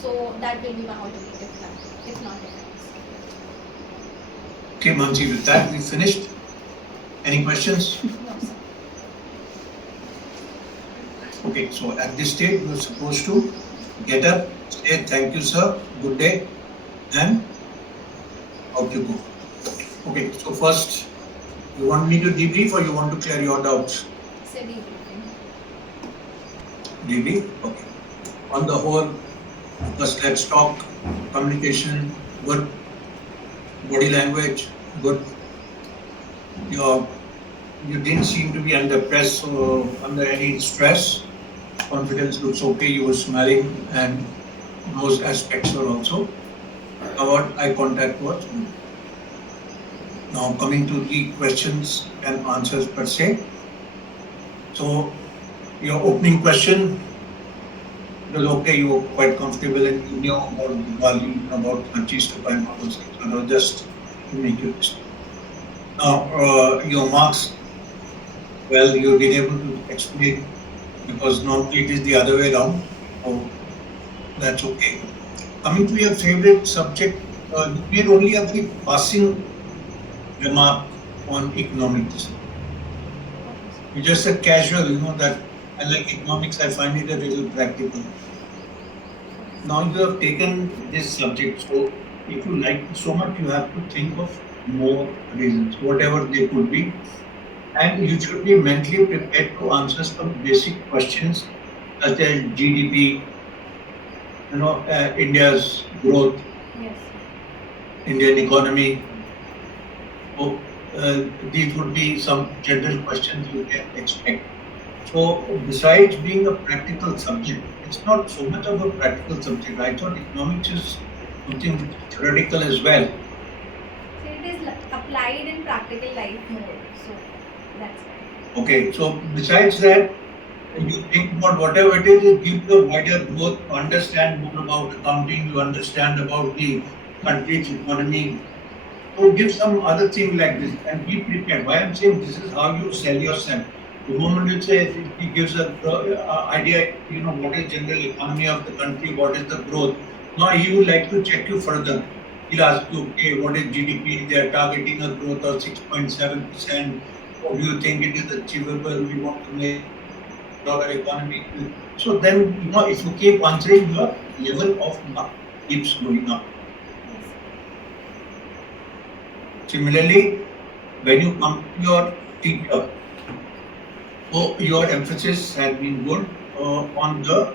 So that will be my alternative plan, if not defense. Okay, Mansi, with that we finished. Any questions? No, sir. Okay, so at this stage you're supposed to get up, say thank you, sir, good day, and out you go. Okay, so first, you want me to debrief or you want to clear your doubts? Say debriefing. Debrief? Okay. On the whole, first let's talk communication, good, body language, good. Your you didn't seem to be under press or under any stress. Confidence looks okay. You were smiling, and those aspects were also covered. Eye contact was good. Now coming to the questions and answers per se. So your opening question was okay. You were quite comfortable and you knew about Diwali, about Achista and all those things. So just to make you understand. Now your marks. Well, you've been able to explain because normally it is the other way around. So that's okay. Coming to your favorite subject, you made only a very passing remark on economics. You just said casual, that I like economics, I find it a little practical. Now you have taken this subject, so if you like it so much, you have to think of more reasons, whatever they could be. And you should be mentally prepared to answer some basic questions such as GDP, India's growth, Yes. Indian economy. So these would be some general questions you can expect. So besides being a practical subject, it's not so much of a practical subject. I thought economics is something which is theoretical as well. So it is applied in practical life more. So that's why. Okay, so besides that, you think about whatever it is, it gives you a wider growth, to understand more about accounting, you understand about the country's economy. So give some other thing like this and be prepared. Why I'm saying this is how you sell yourself. The moment you say it gives a idea, what is general economy of the country, what is the growth. Now he would like to check you further. He'll ask you, okay, what is GDP? They are targeting a growth of 6.7%. Or do you think it is achievable? We want to make our economy. So then, if you keep answering, your level of mark keeps going up. Yes. Similarly, when you come to your teacher, so your emphasis has been good on the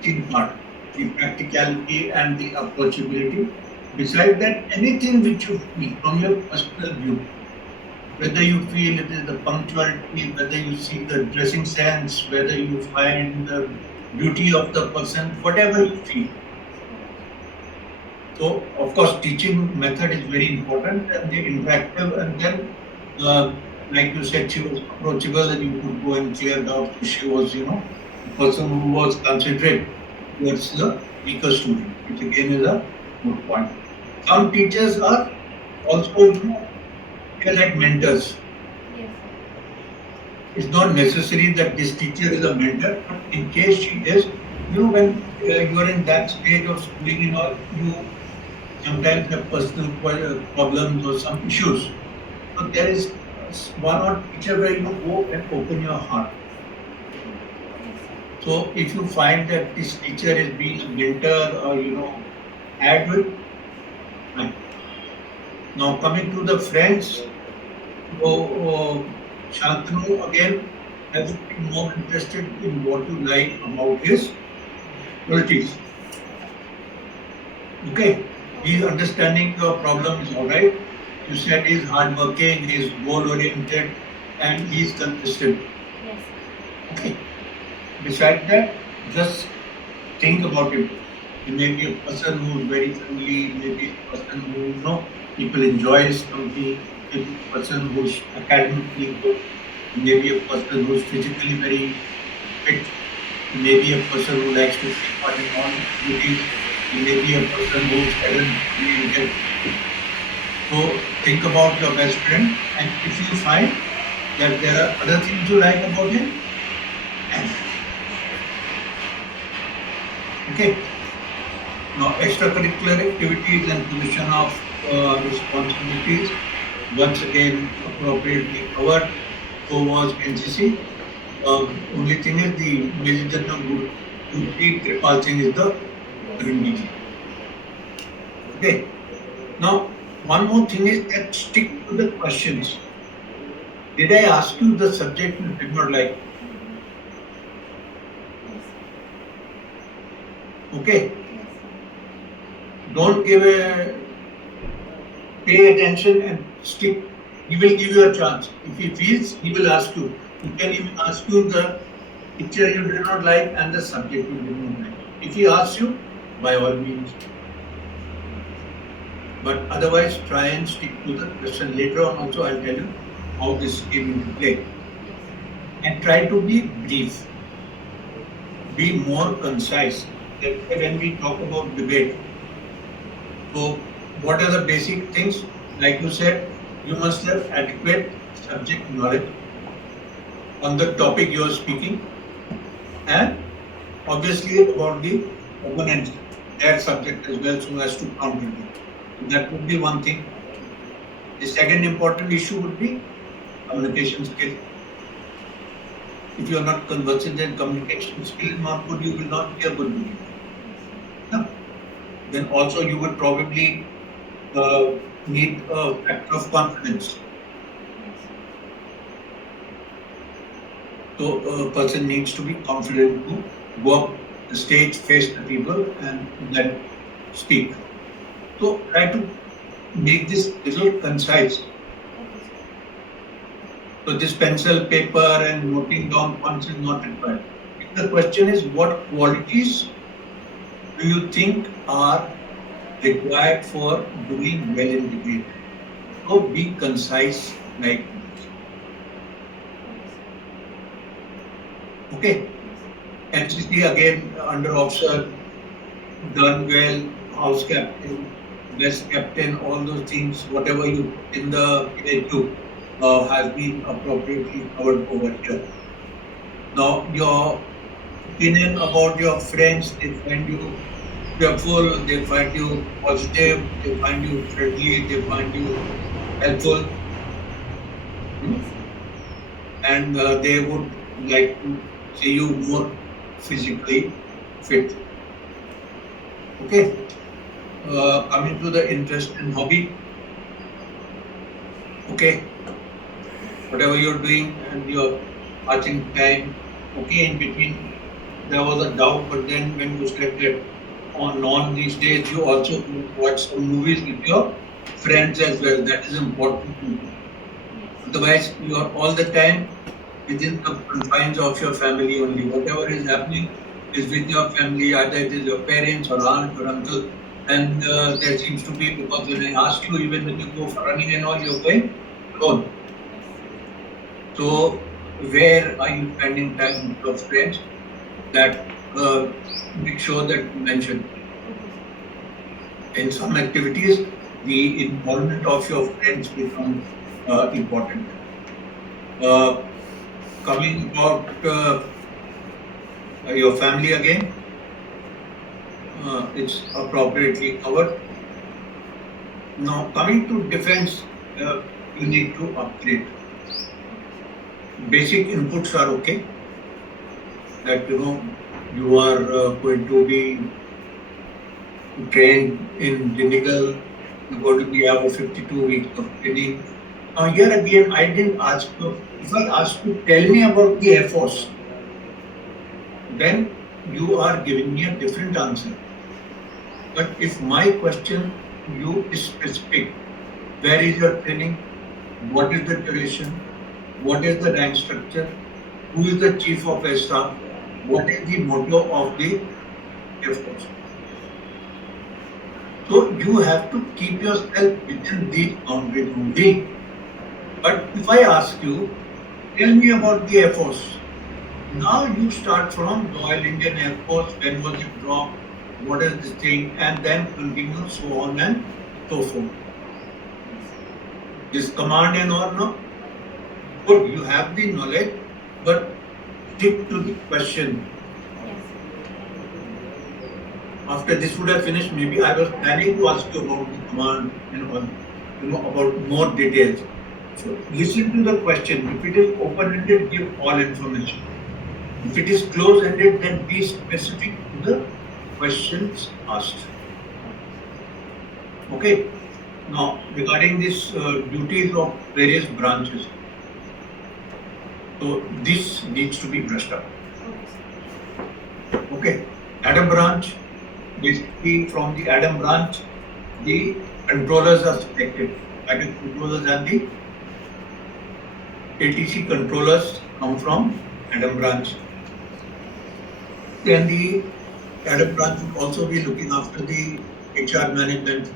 teaching part, the practicality and the approachability. Besides that, anything which you feel from your personal view, whether you feel it is the punctuality, whether you see the dressing sense, whether you find the beauty of the person, whatever you feel. So, of course, teaching method is very important and the interactive, and then, like you said, she was approachable and you could go and clear doubts. She was, a person who was considerate towards the weaker student, which again is a good point. Some teachers are also, they're like mentors. Yes. It's not necessary that this teacher is a mentor, but in case she is, when you are in that stage of schooling, you sometimes have personal problems or some issues. So there is one or teacher where you go and open your heart. So if you find that this teacher is being a mentor or add with, fine. Now coming to the friends, so Shantanu again has been more interested in what you like about his qualities. Okay, he's understanding your problem is all right. You said he's hardworking, he's goal-oriented, and he's consistent. Yes. Okay. Besides that, just think about it. He may be a person who's very friendly, maybe a person who people enjoy his company, maybe a person who's academically good, maybe a person who's physically very fit, maybe a person who likes to take part in all duties, maybe a person who's oriented. So think about your best friend, and if you find that there are other things you like about him, okay. Now, extracurricular activities and position of responsibilities, once again appropriately covered. So was NCC. Only thing is the Major General Gurpreet Kripal Singh is the Yes. current DG. Okay. Now, one more thing is that stick to the questions. Did I ask you the subject you did not like? Yes. Okay. Yes. Don't give a pay attention and stick. He will give you a chance. If he feels, he will ask you. He can even ask you the picture you did not like and the subject you did not like. If he asks you, by all means. But otherwise, try and stick to the question. Later on also, I'll tell you how this came into play. And try to be brief. Be more concise. When we talk about debate, so what are the basic things? Like you said, you must have adequate subject knowledge on the topic you are speaking, and obviously about the opponents, their subject as well, so as to counter them. So that would be one thing. The second important issue would be communication skill. If you are not conversant in communication skill is not good, you will not be a good leader. No. Then also you would probably need a factor of confidence. So a person needs to be confident to go up the stage, face the people, and then speak. So try to make this little concise. So this pencil, paper, and noting down points is not required. The question is, what qualities do you think are required for doing well in debate? So be concise like this. Okay. NCC again under officer, done well, house captain, best captain, all those things, whatever you put in the PHU has been appropriately covered over here. Now, your opinion about your friends, they find you cheerful, they find you positive, they find you friendly, they find you helpful, and they would like to see you more physically fit. Okay. Coming to the interest and hobby. Okay. Whatever you're doing and you're watching time. Okay, in between there was a doubt, but then when you said that on these days you also watch some movies with your friends as well. That is important too. Otherwise, you are all the time within the confines of your family only. Whatever is happening is with your family, either it is your parents or aunt or uncle. And there seems to be, because when I asked you, even when you go for running and all, you're going alone. So, where are you spending time with your friends? That make sure that you mention. In some activities, the involvement of your friends becomes important. Coming about your family again, it's appropriately covered. Now, coming to defense, you need to upgrade. Basic inputs are okay. That you are going to be trained in clinical. You're going to be have a 52 weeks of training. Here again, I didn't ask you. If I ask you, tell me about the Air Force, then you are giving me a different answer. But if my question to you is specific, where is your training? What is the duration? What is the rank structure? Who is the chief of air staff? What is the motto of the Air Force? So you have to keep yourself within these boundaries only. But if I ask you, tell me about the Air Force. Now you start from Royal Indian Air Force, when was it dropped, what is this thing, and then continue so on and so forth. This command and all, no? Good, you have the knowledge, but stick to the question. after this would have finished, maybe I was planning to ask you about the command and all, about more details. So listen to the question. If it is open-ended, give all information. If it is closed-ended, then be specific to the questions asked. Okay. Now, regarding this duties of various branches, so this needs to be brushed up. Okay. Adam branch, basically from the Adam branch, the controllers are selected. Packet controllers and the ATC controllers come from Adam branch. Then the Adam branch will also be looking after the HR management.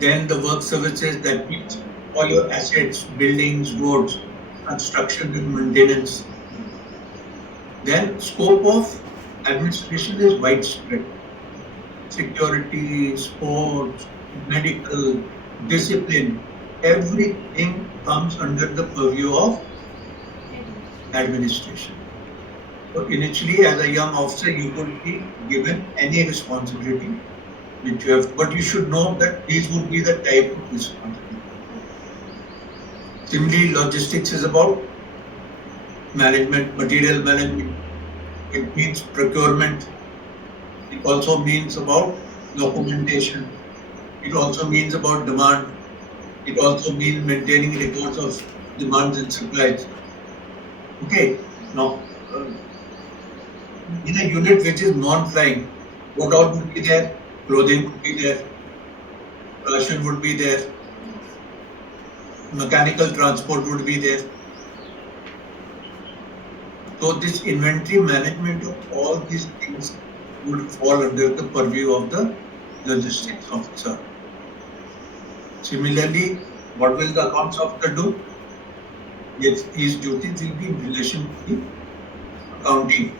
Then the work services, that means all your assets, buildings, roads, construction and maintenance. Then scope of administration is widespread. Security, sports, medical, discipline, everything comes under the purview of administration. So initially, as a young officer, you could be given any responsibility which you have, but you should know that these would be the type of responsibility. Similarly, logistics is about management, material management. It means procurement. It also means about documentation. It also means about demand. It also means maintaining records of demands and supplies. Okay. Now, in a unit which is non-flying, what all would be there? Clothing would be there. Ration would be there. Mechanical transport would be there. So this inventory management of all these things would fall under the purview of the logistics officer. Similarly, what will the accounts officer do? His duties will be in relation to the accounting.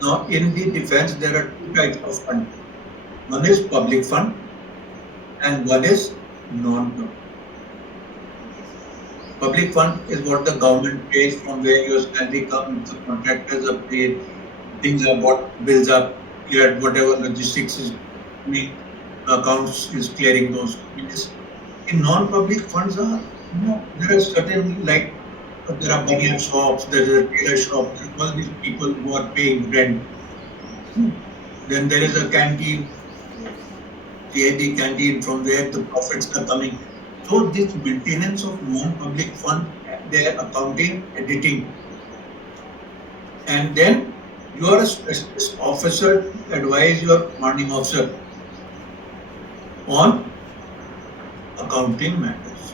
Now, in the defense, there are two types of fund. One is public fund and one is non-public. Public fund is what the government pays, from where your salary comes, the contractors are paid, things are bought, bills are cleared, whatever logistics is doing, accounts is clearing those. Because in non-public funds are, there are certain, like there are banyan shops, there is a tailor shop, there are all these people who are paying rent. Then there is a canteen, CID canteen, from where the profits are coming. So this maintenance of non-public fund, their accounting, editing, and then you are a specialist officer to advise your commanding officer on accounting matters.